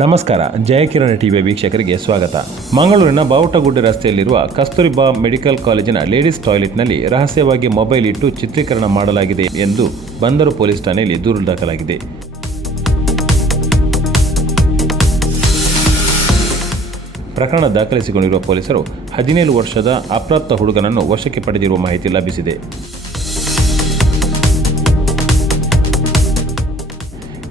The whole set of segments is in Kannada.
ನಮಸ್ಕಾರ ಜಯಕಿರಣ ಟಿವಿ ವೀಕ್ಷಕರಿಗೆ ಸ್ವಾಗತ. ಮಂಗಳೂರಿನ ಬಾವುಟಗುಡ್ಡೆ ರಸ್ತೆಯಲ್ಲಿರುವ ಕಸ್ತೂರಿಬಾ ಮೆಡಿಕಲ್ ಕಾಲೇಜಿನ ಲೇಡೀಸ್ ಟಾಯ್ಲೆಟ್ನಲ್ಲಿ ರಹಸ್ಯವಾಗಿ ಮೊಬೈಲ್ ಇಟ್ಟು ಚಿತ್ರೀಕರಣ ಮಾಡಲಾಗಿದೆ ಎಂದು ಬಂದರು ಪೊಲೀಸ್ ಠಾಣೆಯಲ್ಲಿ ದೂರು ದಾಖಲಾಗಿದೆ. ಪ್ರಕರಣ ದಾಖಲಿಸಿಕೊಂಡಿರುವ ಪೊಲೀಸರು ಹದಿನೇಳು ವರ್ಷದ ಅಪ್ರಾಪ್ತ ಹುಡುಗನನ್ನು ವಶಕ್ಕೆ ಪಡೆದಿರುವ ಮಾಹಿತಿ ಲಭಿಸಿದೆ.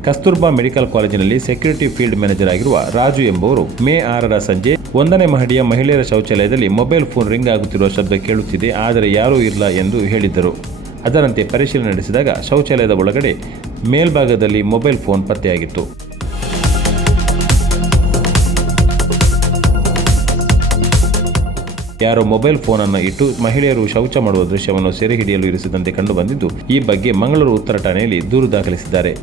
ಕಸ್ತೂರ್ಬಾ ಮೆಡಿಕಲ್ ಕಾಲೇಜಿನಲ್ಲಿ ಸೆಕ್ಯೂರಿಟಿ ಫೀಲ್ಡ್ ಮ್ಯಾನೇಜರ್ ಆಗಿರುವ ರಾಜು ಎಂಬುವರು ಮೇ ಆರರ ಸಂಜೆ ಒಂದನೇ ಮಹಡಿಯ ಮಹಿಳೆಯರ ಶೌಚಾಲಯದಲ್ಲಿ ಮೊಬೈಲ್ ಫೋನ್ ರಿಂಗ್ ಆಗುತ್ತಿರುವ ಶಬ್ದ ಕೇಳುತ್ತಿದೆ, ಆದರೆ ಯಾರೂ ಇಲ್ಲ ಎಂದು ಹೇಳಿದ್ದರು. ಅದರಂತೆ ಪರಿಶೀಲನೆ ನಡೆಸಿದಾಗ ಶೌಚಾಲಯದ ಒಳಗಡೆ ಮೇಲ್ಭಾಗದಲ್ಲಿ ಮೊಬೈಲ್ ಫೋನ್ ಪತ್ತೆಯಾಗಿತ್ತು. ಯಾರೋ ಮೊಬೈಲ್ ಫೋನ್ ಅನ್ನು ಇಟ್ಟು ಮಹಿಳೆಯರು ಶೌಚ ಮಾಡುವ ದೃಶ್ಯವನ್ನು ಸೆರೆ ಹಿಡಿಯಲು ಇರಿಸಿದಂತೆ ಕಂಡುಬಂದಿದ್ದು, ಈ ಬಗ್ಗೆ ಮಂಗಳೂರು ಉತ್ತರ ಠಾಣೆಯಲ್ಲಿ ದೂರು ದಾಖಲಿಸಿದ್ದಾರೆ.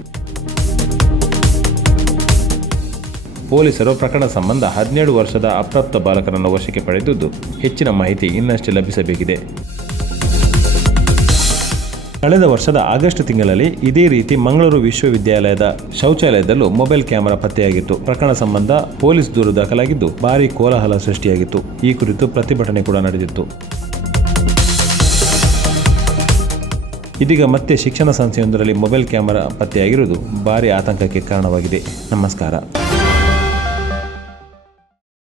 ಪೊಲೀಸರು ಪ್ರಕರಣ ಸಂಬಂಧ ಹದಿನೇಳು ವರ್ಷದ ಅಪ್ರಾಪ್ತ ಬಾಲಕರನ್ನು ವಶಕ್ಕೆ ಪಡೆದಿದ್ದು ಹೆಚ್ಚಿನ ಮಾಹಿತಿ ಇನ್ನಷ್ಟೇ ಲಭಿಸಬೇಕಿದೆ. ಕಳೆದ ವರ್ಷದ ಆಗಸ್ಟ್ ತಿಂಗಳಲ್ಲಿ ಇದೇ ರೀತಿ ಮಂಗಳೂರು ವಿಶ್ವವಿದ್ಯಾಲಯದ ಶೌಚಾಲಯದಲ್ಲೂ ಮೊಬೈಲ್ ಕ್ಯಾಮೆರಾ ಪತ್ತೆಯಾಗಿತ್ತು. ಪ್ರಕರಣ ಸಂಬಂಧ ಪೊಲೀಸ್ ದೂರು ದಾಖಲಾಗಿದ್ದು ಭಾರಿ ಕೋಲಾಹಲ ಸೃಷ್ಟಿಯಾಗಿತ್ತು. ಈ ಕುರಿತು ಪ್ರತಿಭಟನೆ ಕೂಡ ನಡೆದಿತ್ತು. ಇದೀಗ ಮತ್ತೆ ಶಿಕ್ಷಣ ಸಂಸ್ಥೆಯೊಂದರಲ್ಲಿ ಮೊಬೈಲ್ ಕ್ಯಾಮೆರಾ ಪತ್ತೆಯಾಗಿರುವುದು ಭಾರೀ ಆತಂಕಕ್ಕೆ ಕಾರಣವಾಗಿದೆ. ನಮಸ್ಕಾರ.